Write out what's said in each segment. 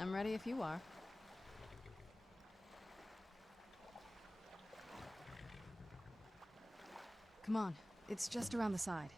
I'm ready if you are. Come on, it's just around the side.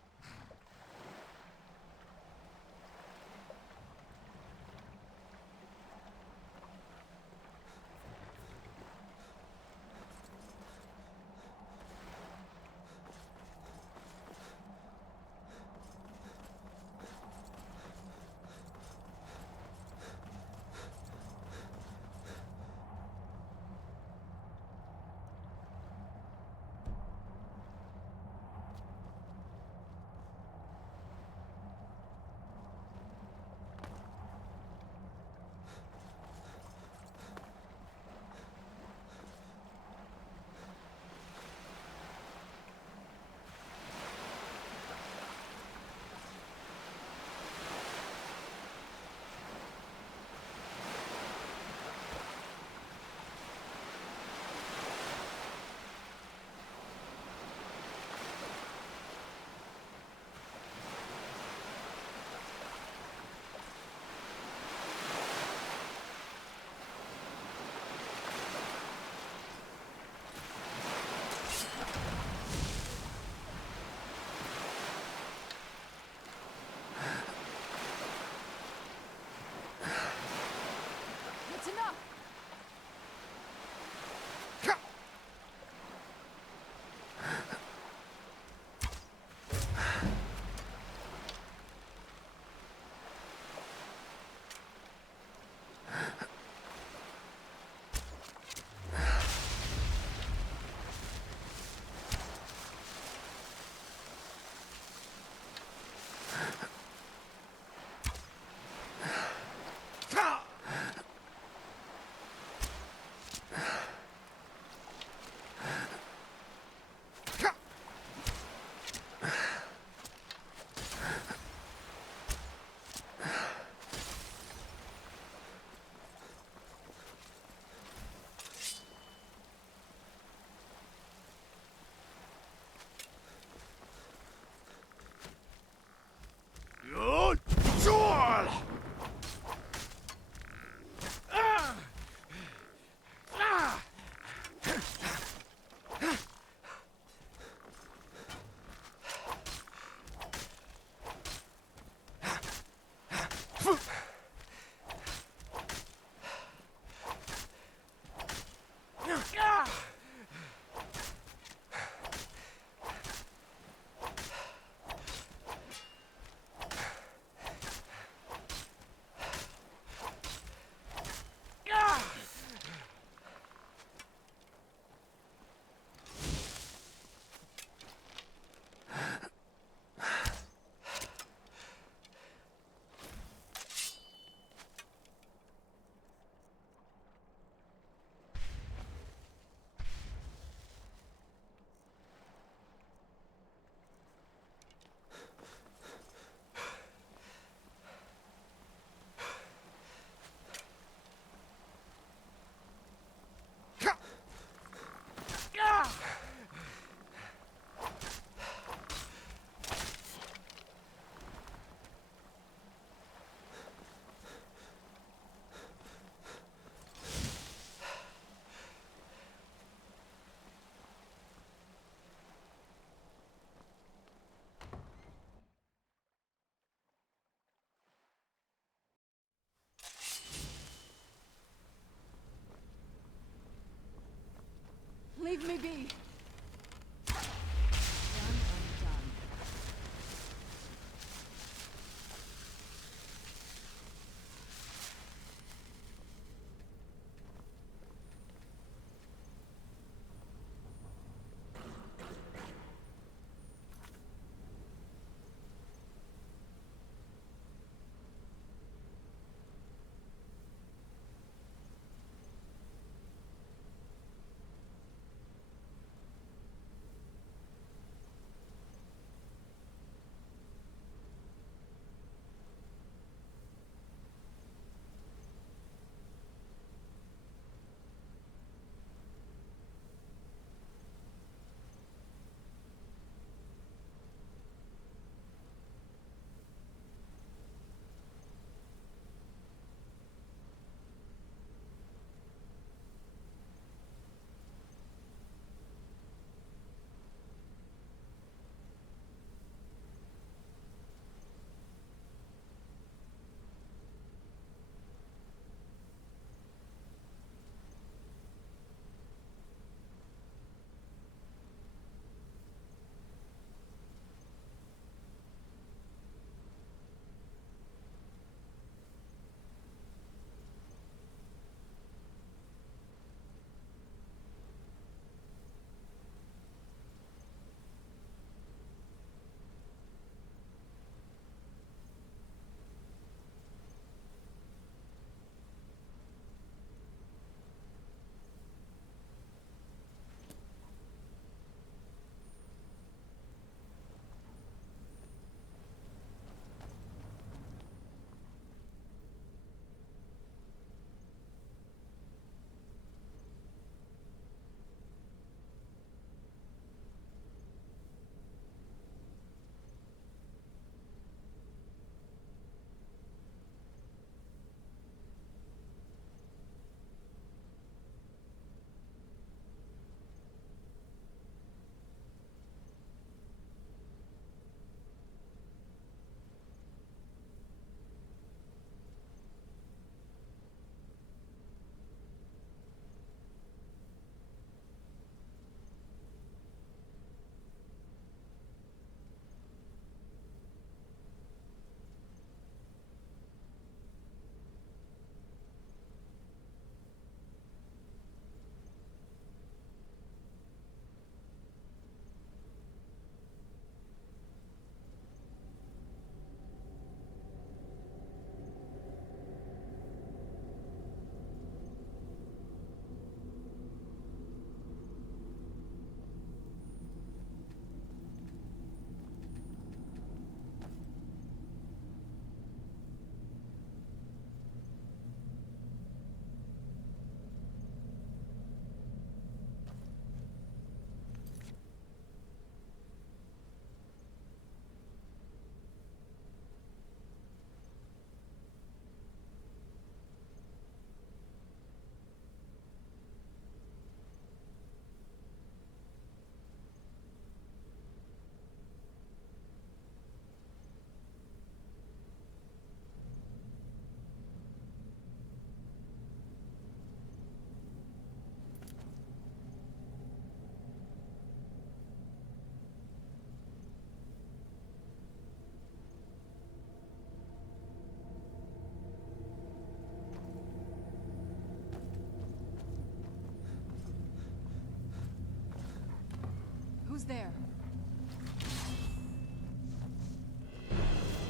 Who's there?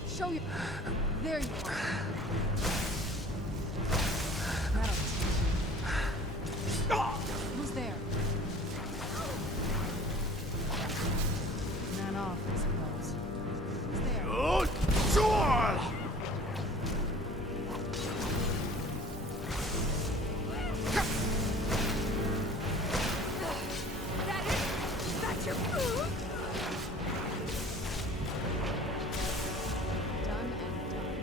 Show you. There you are. That'll teach you. Who's there? Man off, I suppose. Who's there? Sure! That's your food? Done and done.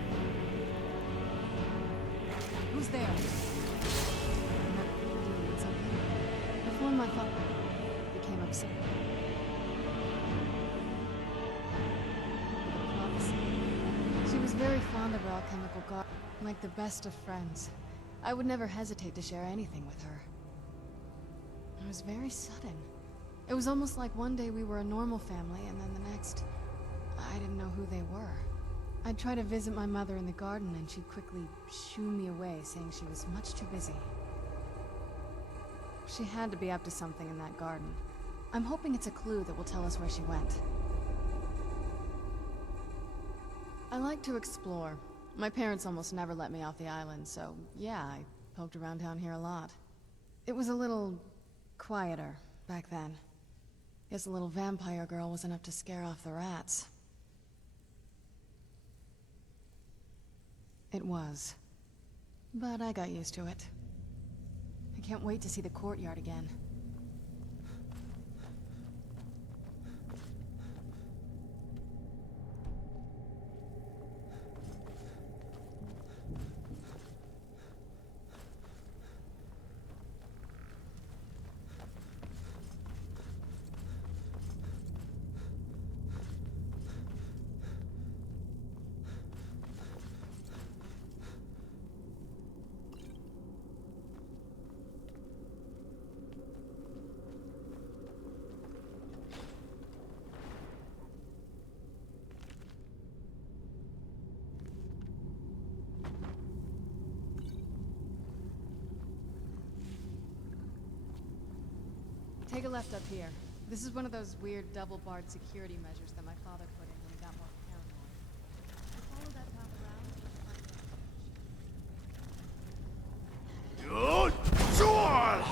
Who's there? Something. Before my father became upset. Prophecy. She was very fond of our alchemical garden, like the best of friends. I would never hesitate to share anything with her. It was very sudden. It was almost like one day we were a normal family, and then the next, I didn't know who they were. I'd try to visit my mother in the garden, and she'd quickly shoo me away, saying she was much too busy. She had to be up to something in that garden. I'm hoping it's a clue that will tell us where she went. I like to explore. My parents almost never let me off the island, so yeah, I poked around down here a lot. It was a little quieter back then. Guess a little vampire girl was enough to scare off the rats. It was. But I got used to it. I can't wait to see the courtyard again. Take a left up here. This is one of those weird double-barred security measures that my father put in when he got more paranoid. Follow that path around. Sure!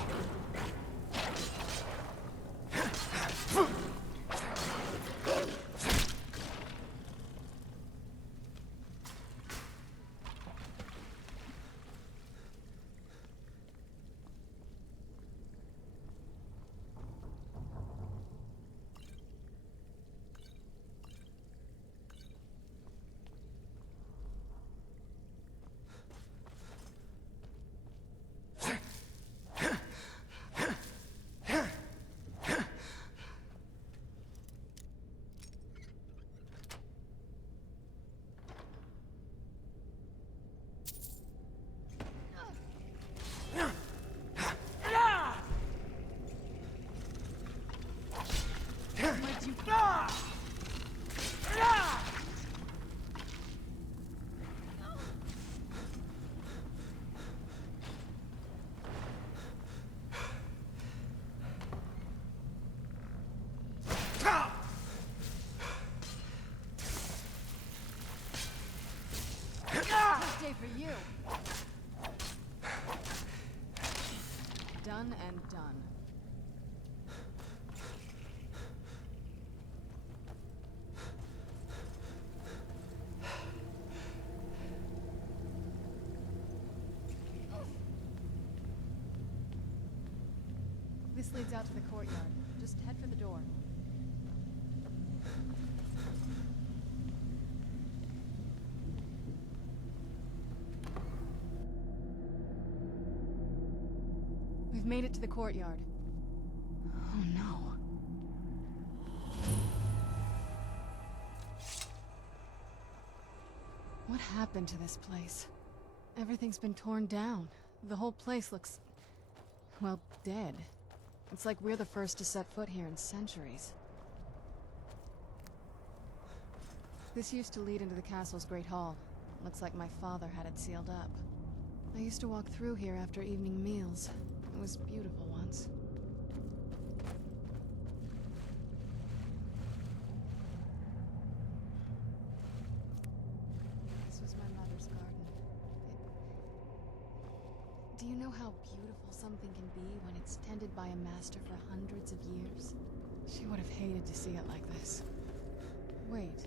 Day for you. Done and done. This leads out to the courtyard. Just head for the door. We've made it to the courtyard. Oh no. What happened to this place? Everything's been torn down. The whole place looks, well, dead. It's like we're the first to set foot here in centuries. This used to lead into the castle's great hall. Looks like my father had it sealed up. I used to walk through here after evening meals. It was beautiful once. Do you know how beautiful something can be when it's tended by a master for hundreds of years? She would have hated to see it like this. Wait.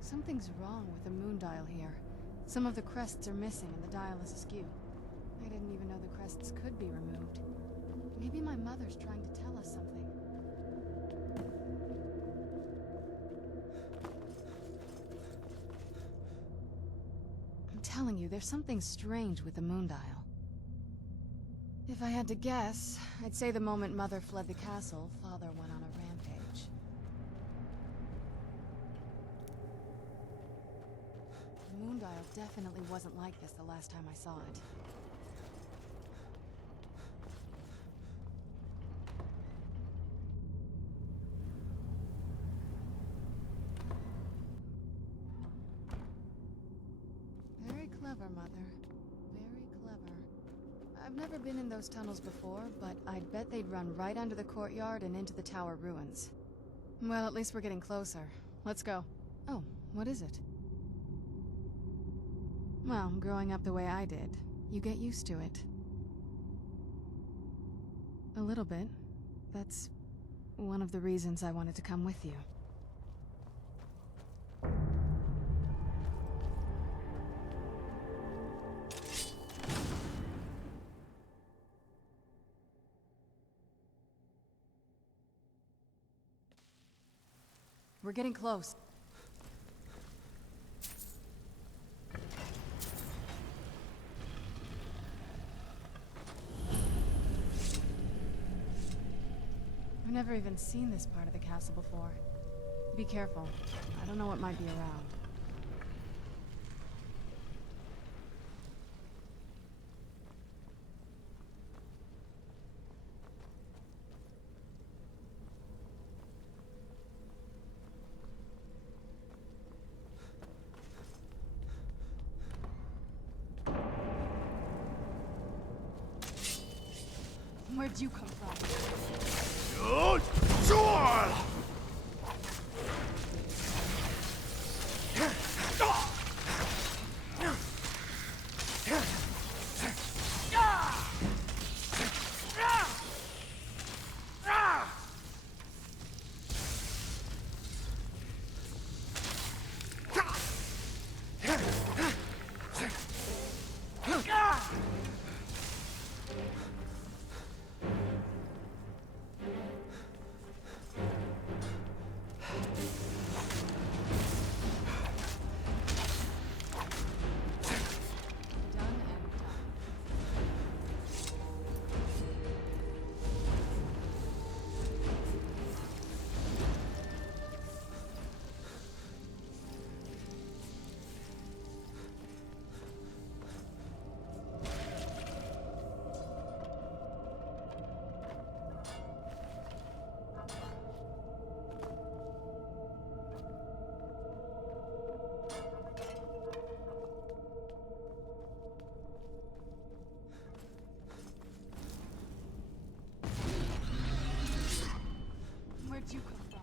Something's wrong with the moon dial here. Some of the crests are missing and the dial is askew. I didn't even know the crests could be removed. Maybe my mother's trying to tell us something. I'm telling you, there's something strange with the moon dial. If I had to guess, I'd say the moment Mother fled the castle, Father went on a rampage. The moon dial definitely wasn't like this the last time I saw it. Very clever, Mother. Very clever. I've never been in those tunnels before, but I'd bet they'd run right under the courtyard and into the tower ruins. Well, at least we're getting closer. Let's go. Oh, what is it? Well, growing up the way I did, you get used to it. A little bit. That's one of the reasons I wanted to come with you. We're getting close. I've never even seen this part of the castle before. Be careful. I don't know what might be around. Where'd you come from? Where'd you come from?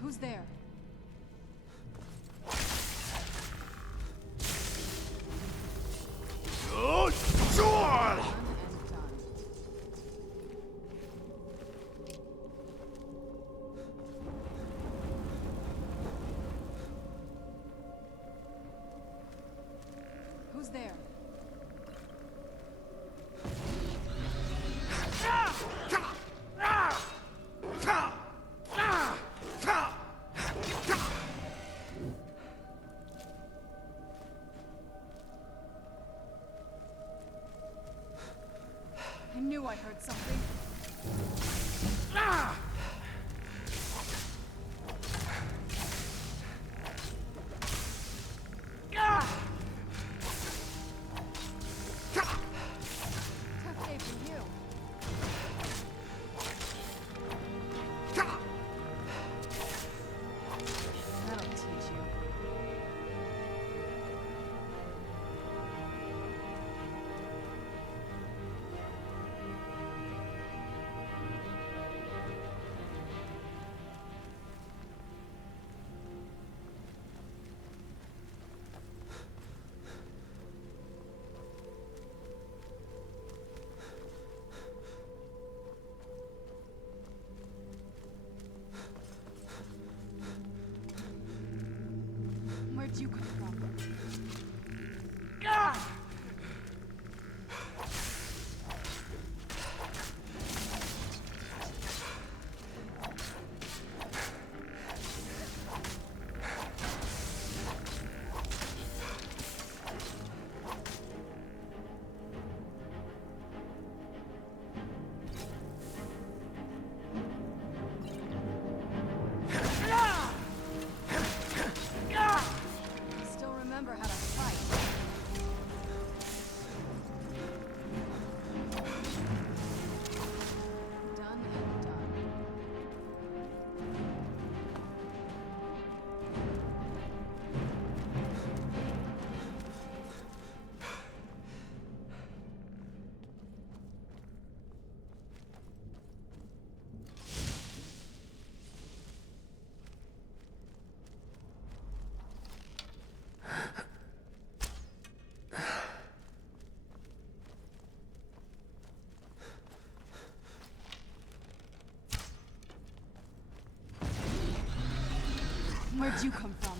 Who's there? Who's there? I knew I heard something. Where'd you come from?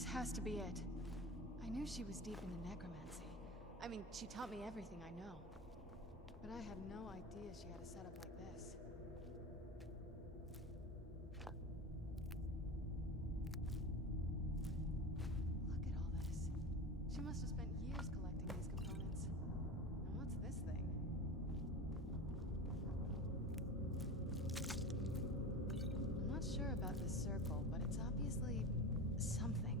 This has to be it. I knew she was deep into necromancy. I mean, she taught me everything I know. But I had no idea she had a setup like this. Look at all this. She must have spent years collecting these components. And what's this thing? I'm not sure about this circle, but it's obviously something.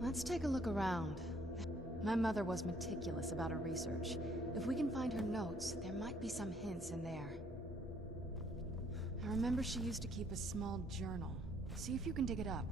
Let's take a look around. My mother was meticulous about her research. If we can find her notes, there might be some hints in there. I remember she used to keep a small journal. See if you can dig it up.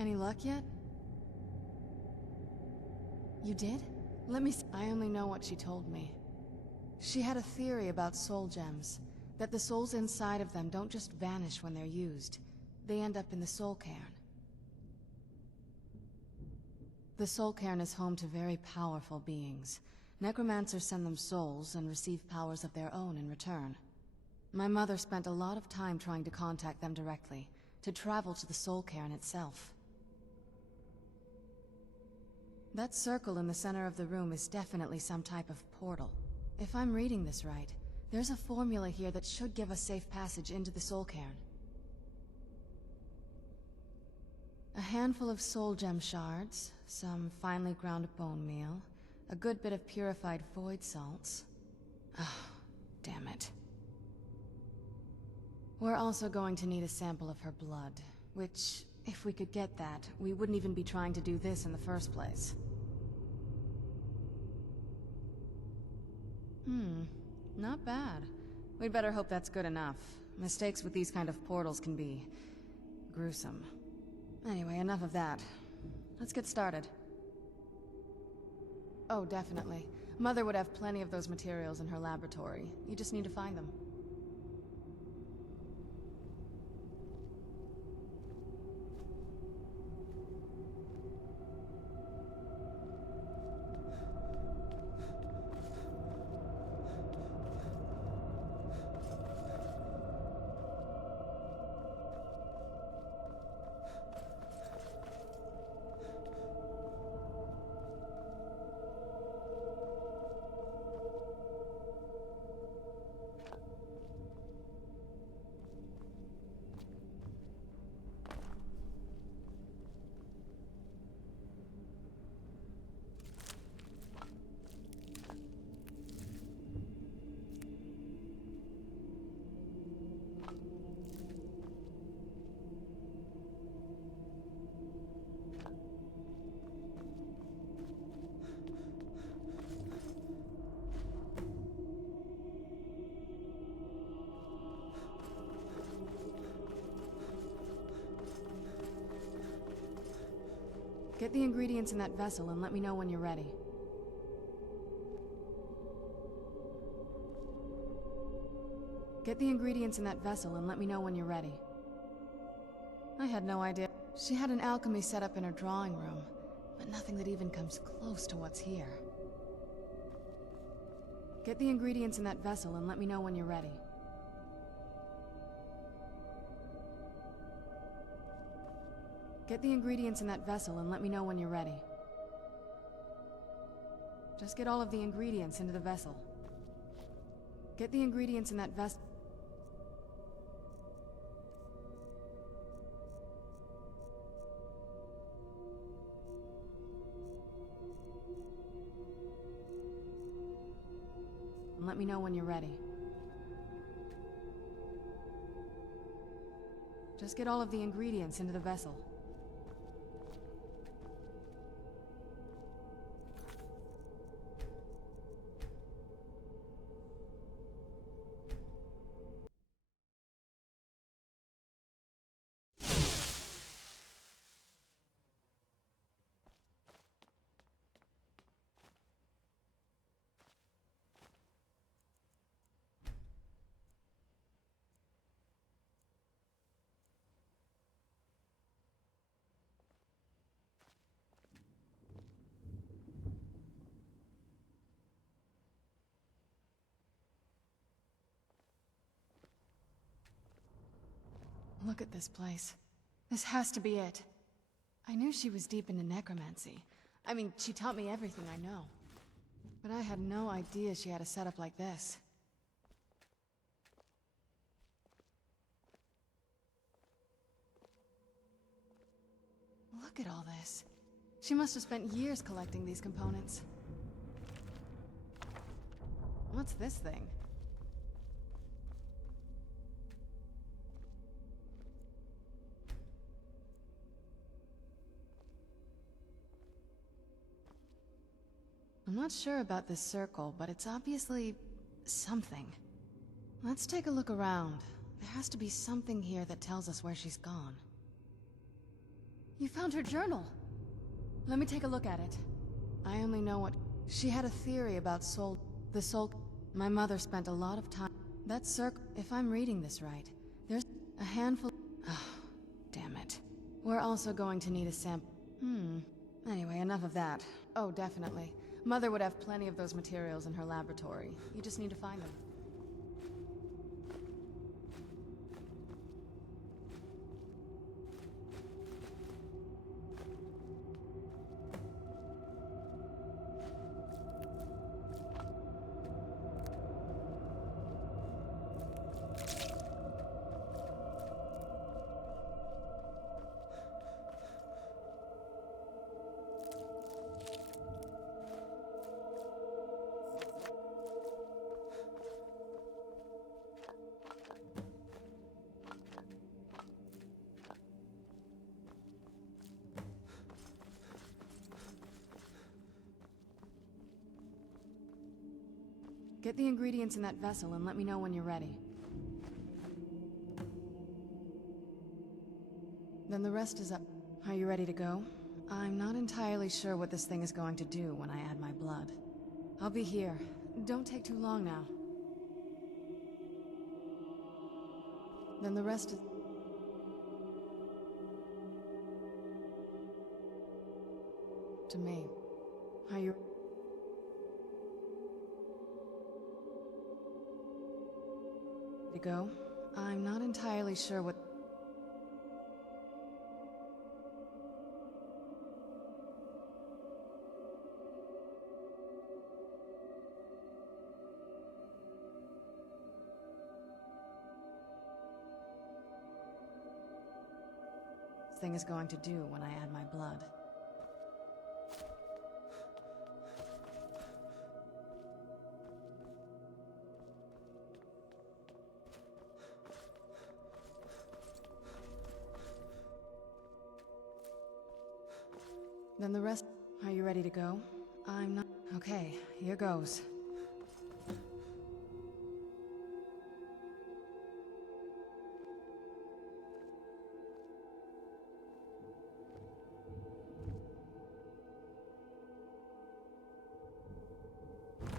Any luck yet? You did? Let me see. I only know what she told me. She had a theory about soul gems, that the souls inside of them don't just vanish when they're used. They end up in the soul cairn. The soul cairn is home to very powerful beings. Necromancers send them souls and receive powers of their own in return. My mother spent a lot of time trying to contact them directly, to travel to the soul cairn itself. That circle in the center of the room is definitely some type of portal. If I'm reading this right, there's a formula here that should give us safe passage into the soul cairn. A handful of soul gem shards, some finely ground bone meal, a good bit of purified void salts. Oh, damn it. We're also going to need a sample of her blood, which, if we could get that, we wouldn't even be trying to do this in the first place. Not bad. We'd better hope that's good enough. Mistakes with these kind of portals can be gruesome. Anyway, enough of that. Let's get started. Oh, definitely. Mother would have plenty of those materials in her laboratory. You just need to find them. Get the ingredients in that vessel and let me know when you're ready. Get Get the ingredients in that vessel and let me know when you're ready. I had no idea. She had an alchemy set up in her drawing room, but nothing that even comes close to what's here. Get the ingredients in that vessel and let me know when you're ready. Get the ingredients in that vessel and let me know when you're ready. Just get all of the ingredients into the vessel. Get the ingredients in that vessel. And let me know when you're ready. Just get all of the ingredients into the vessel. Look at this place. This has to be it. I knew she was deep into necromancy. I mean, she taught me everything I know. But I had no idea she had a setup like this. Look at all this. She must have spent years collecting these components. What's this thing? I'm not sure about this circle, but it's obviously something. Let's take a look around. There has to be something here that tells us where she's gone. You found her journal! Let me take a look at it. I only know what... She had a theory about the soul... My mother spent a lot of time... That circle... If I'm reading this right, there's a handful... Oh, damn it. We're also going to need a sample... Anyway, enough of that. Oh, definitely. Mother would have plenty of those materials in her laboratory. You just need to find them. Get the ingredients in that vessel and let me know when you're ready. Then the rest is up. Are you ready to go? I'm not entirely sure what this thing is going to do when I add my blood. I'll be here. Don't take too long now. Then the rest is... to me. Are you... to go? I'm not entirely sure what... this thing is going to do when I add my blood. Then the rest... Are you ready to go? I'm not... Okay, here goes.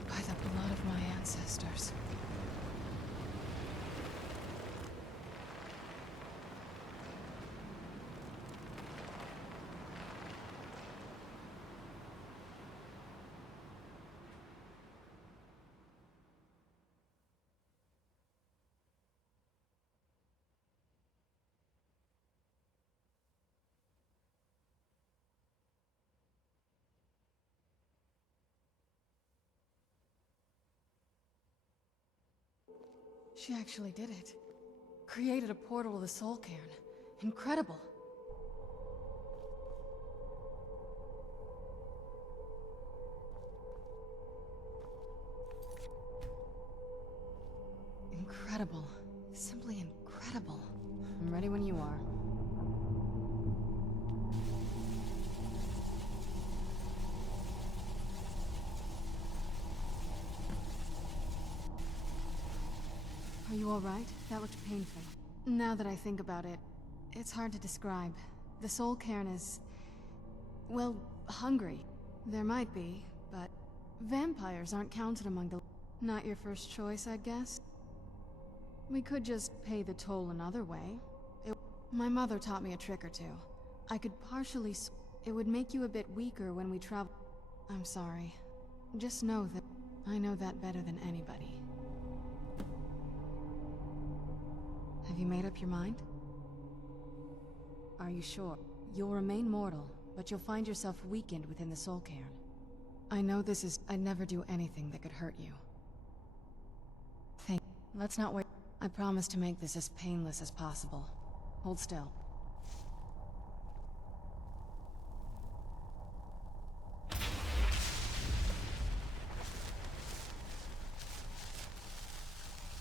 By the blood of my ancestors. She actually did it. Created a portal to the Soul Cairn. Incredible. Incredible. Simply incredible. I'm ready when you are. Are you alright? That looked painful. Now that I think about it, it's hard to describe. The Soul Cairn is... well, hungry. There might be, but vampires aren't counted among the... Not your first choice, I guess? We could just pay the toll another way. My mother taught me a trick or two. I could partially... It would make you a bit weaker when we travel... I'm sorry. Just know that I know that better than anybody. Have you made up your mind? Are you sure? You'll remain mortal, but you'll find yourself weakened within the Soul Cairn. I know this is... I'd never do anything that could hurt you. Let's not wait. I promise to make this as painless as possible. Hold still.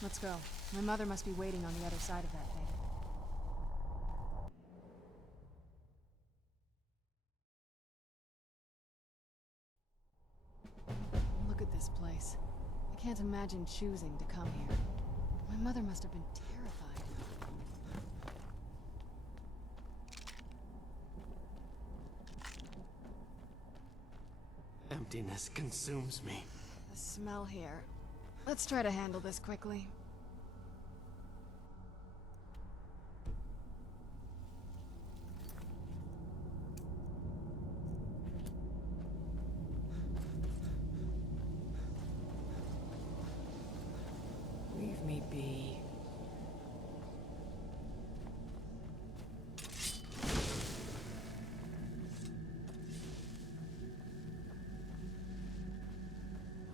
Let's go. My mother must be waiting on the other side of that thing. Look at this place. I can't imagine choosing to come here. My mother must have been terrified. Emptiness consumes me. The smell here. Let's try to handle this quickly. Leave me be.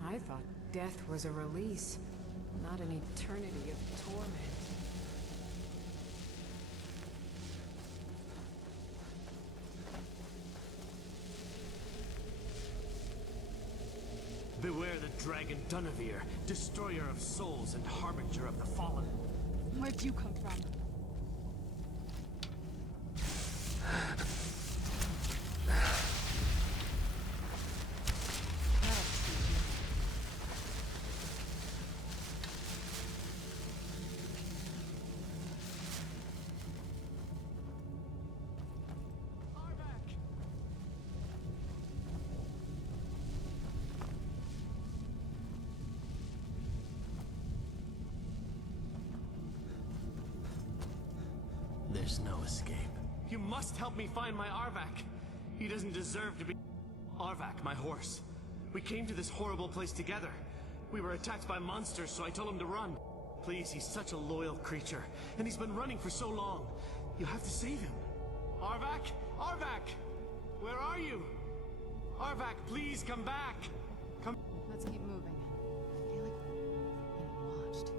I thought death was a release, not an eternity of torment. Beware the dragon Dunavir, destroyer of souls and harbinger of the fallen. Where'd you come from? There's no escape. You must help me find my Arvak. He doesn't deserve to be... Arvak, my horse. We came to this horrible place together. We were attacked by monsters, so I told him to run. Please, he's such a loyal creature, and he's been running for so long. You have to save him. Arvak? Arvak! Where are you? Arvak, please come back! Come... Let's keep moving. I feel like being watched.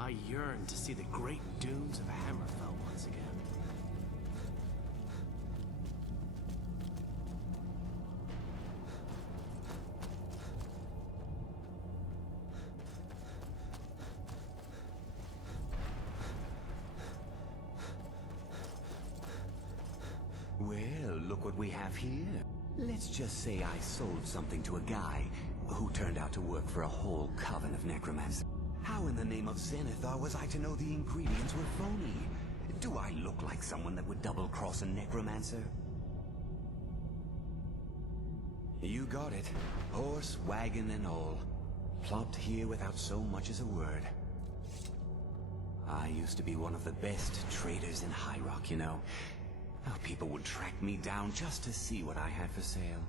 I yearn to see the great dunes of Hammerfell once again. Well, look what we have here. Let's just say I sold something to a guy who turned out to work for a whole coven of necromancers. How in the name of Zenithar was I to know the ingredients were phony? Do I look like someone that would double-cross a necromancer? You got it. Horse, wagon, and all. Plopped here without so much as a word. I used to be one of the best traders in High Rock, you know. How people would track me down just to see what I had for sale.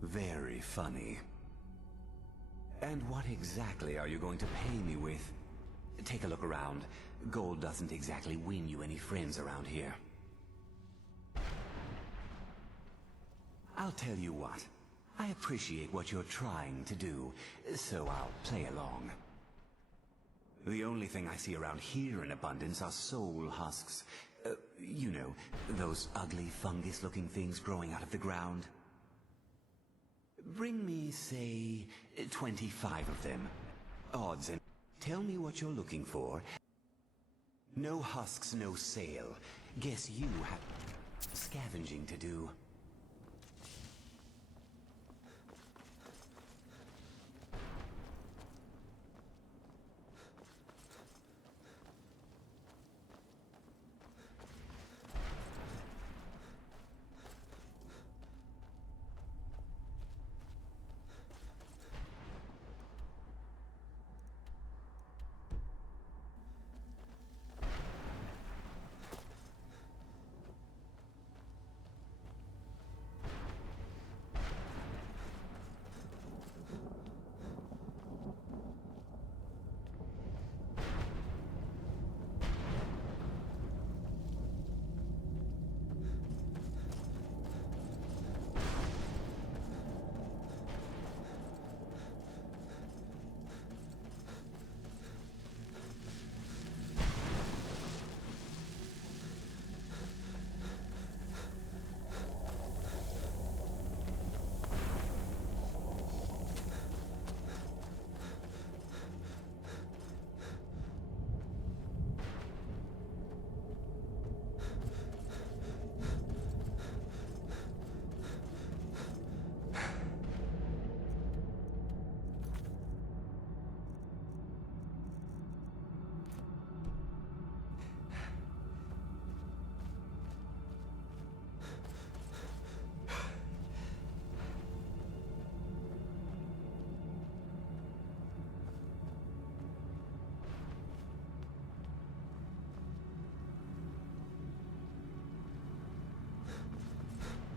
Very funny. And what exactly are you going to pay me with? Take a look around. Gold doesn't exactly win you any friends around here. I'll tell you what. I appreciate what you're trying to do, so I'll play along. The only thing I see around here in abundance are soul husks. You know, those ugly fungus-looking things growing out of the ground. Bring me, say, 25 of them. Odds and... Tell me what you're looking for. No husks, no sale. Guess you have scavenging to do.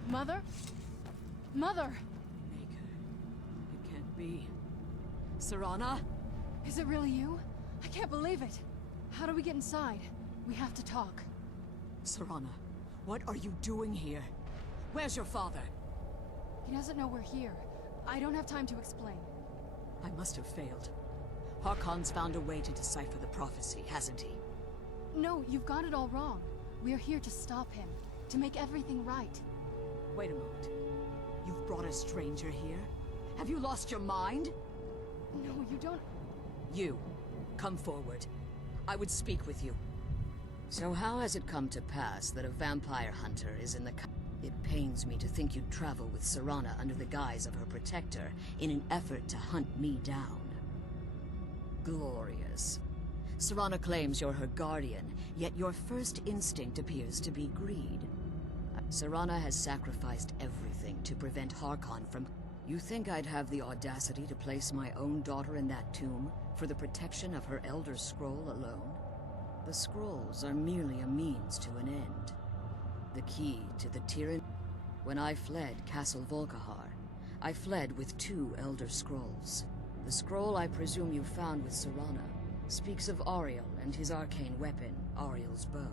Mother? Mother! Maker. It can't be. Serana? Is it really you? I can't believe it. How do we get inside? We have to talk. Serana, what are you doing here? Where's your father? He doesn't know we're here. I don't have time to explain. I must have failed. Harkon's found a way to decipher the prophecy, hasn't he? No, you've got it all wrong. We're here to stop him. To make everything right. Wait a moment. You've brought a stranger here? Have you lost your mind? No, you don't... You, come forward. I would speak with you. So how has it come to pass that a vampire hunter is in the... It pains me to think you'd travel with Serana under the guise of her protector in an effort to hunt me down. Glorious. Serana claims you're her guardian, yet your first instinct appears to be greed. Serana has sacrificed everything to prevent Harkon from... You think I'd have the audacity to place my own daughter in that tomb for the protection of her Elder Scroll alone? The scrolls are merely a means to an end. The key to the tyranny... When I fled Castle Volkihar, I fled with 2 Elder Scrolls. The scroll I presume you found with Serana speaks of Auriel and his arcane weapon, Auriel's bow.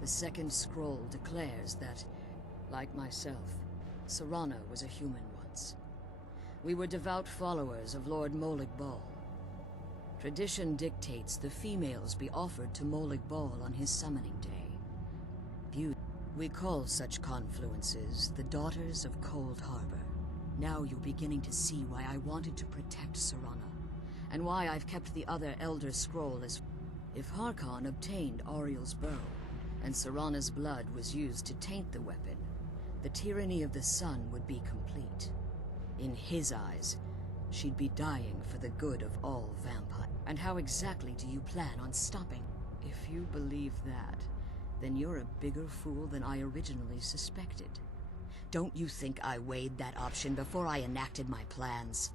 The second scroll declares that, like myself, Serana was a human once. We were devout followers of Lord Molag Bal. Tradition dictates the females be offered to Molag Bal on his summoning day. We call such confluences the Daughters of Cold Harbor. Now you're beginning to see why I wanted to protect Serana, and why I've kept the other Elder Scroll as... If Harkon obtained Auriel's bow, and Serana's blood was used to taint the weapon, the tyranny of the sun would be complete. In his eyes, she'd be dying for the good of all vampires. And how exactly do you plan on stopping? If you believe that, then you're a bigger fool than I originally suspected. Don't you think I weighed that option before I enacted my plans?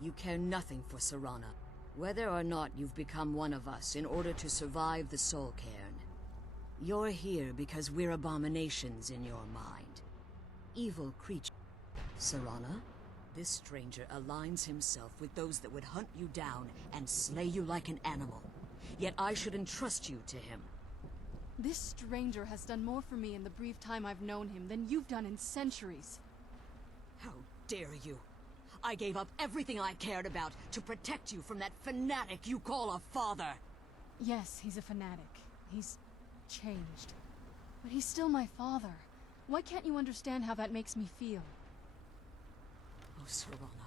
You care nothing for Serana, whether or not you've become one of us in order to survive the Soul Cairn. You're here because we're abominations in your mind. Evil creatures. Serana, this stranger aligns himself with those that would hunt you down and slay you like an animal. Yet I should entrust you to him. This stranger has done more for me in the brief time I've known him than you've done in centuries. How dare you! I gave up everything I cared about to protect you from that fanatic you call a father! Yes, he's a fanatic. He's changed. But he's still my father. Why can't you understand how that makes me feel? Oh, Serana,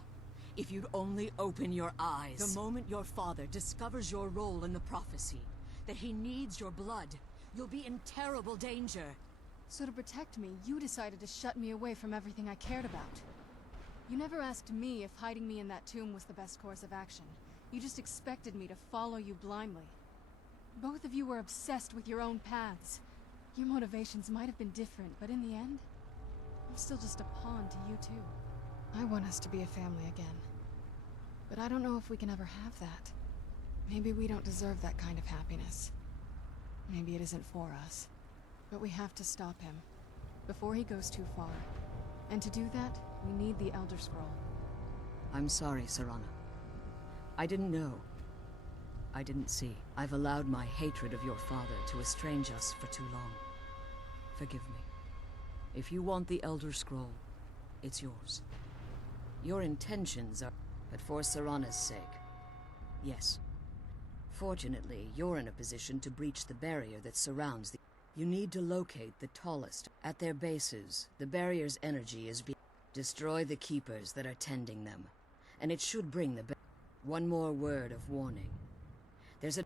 if you'd only open your eyes. The moment your father discovers your role in the prophecy, that he needs your blood, you'll be in terrible danger. So to protect me, you decided to shut me away from everything I cared about. You never asked me if hiding me in that tomb was the best course of action. You just expected me to follow you blindly. Both of you were obsessed with your own paths. Your motivations might have been different, but in the end, I'm still just a pawn to you two. I want us to be a family again. But I don't know if we can ever have that. Maybe we don't deserve that kind of happiness. Maybe it isn't for us. But we have to stop him, before he goes too far. And to do that, we need the Elder Scroll. I'm sorry, Serana. I didn't know. I didn't see. I've allowed my hatred of your father to estrange us for too long. Forgive me. If you want the Elder Scroll, it's yours. Your intentions are... but for Serana's sake, yes. Fortunately, you're in a position to breach the barrier that surrounds the... You need to locate the tallest. At their bases, the barrier's energy is being... Destroy the keepers that are tending them, and it should bring the... One more word of warning. There's a...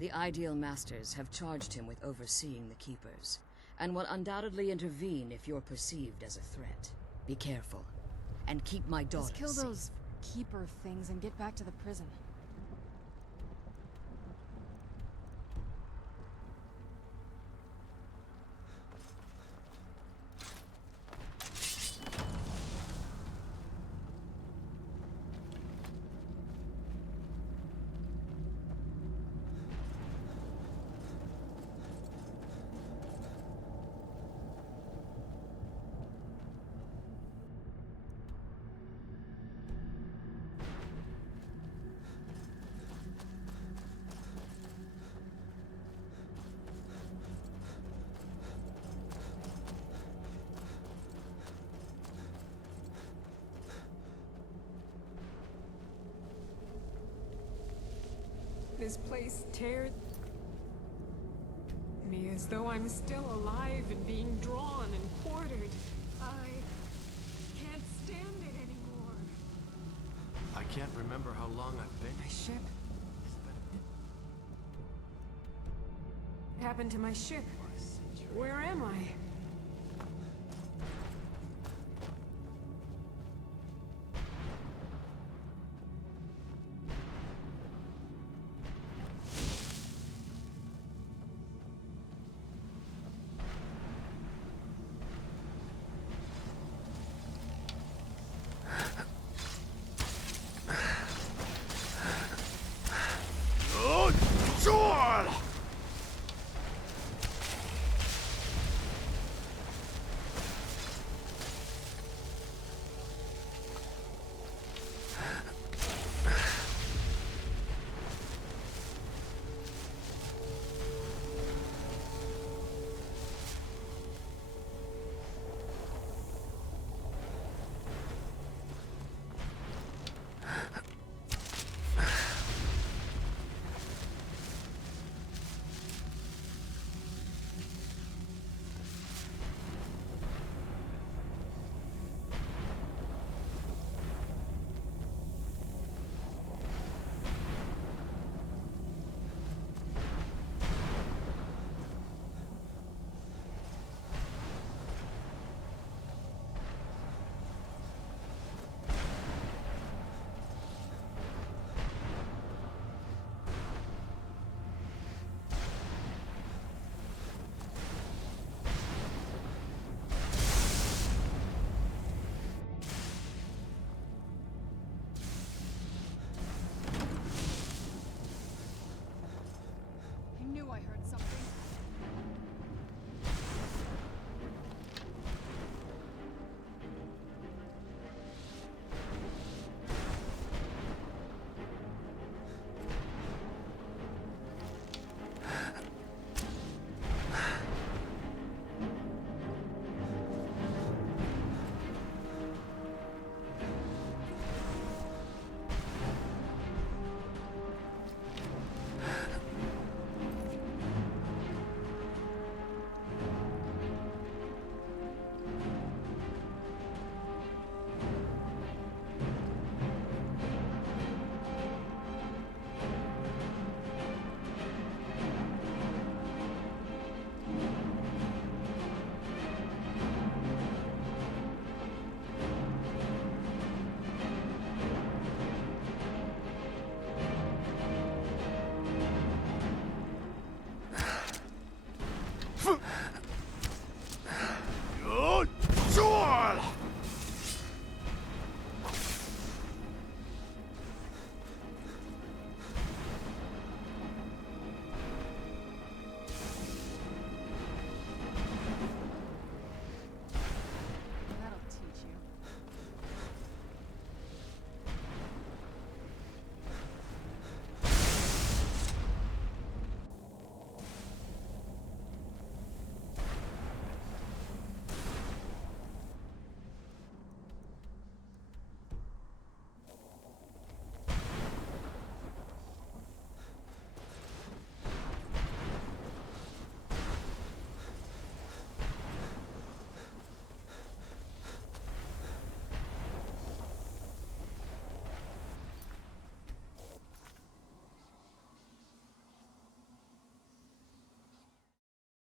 The Ideal Masters have charged him with overseeing the keepers, and will undoubtedly intervene if you're perceived as a threat. Be careful, and keep my daughter Just kill safe. those keeper things and get back to the prison. This place tears me as though I'm still alive and being drawn and quartered. I can't stand it anymore. I can't remember how long I've been. My ship. What happened to my ship? Where am I?